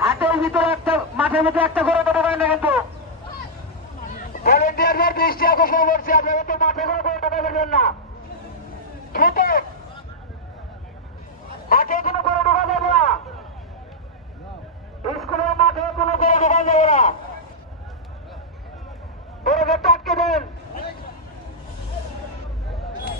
হাটের ভিতরে একটা মাঠের ভিতরে একটা করে ঢোকাবেন না কিন্তু ভলেন্টিয়ারদের দৃষ্টি আকর্ষণ করছে আপনারা তো মাঠে করে ঢোকাবেন না দ্রুত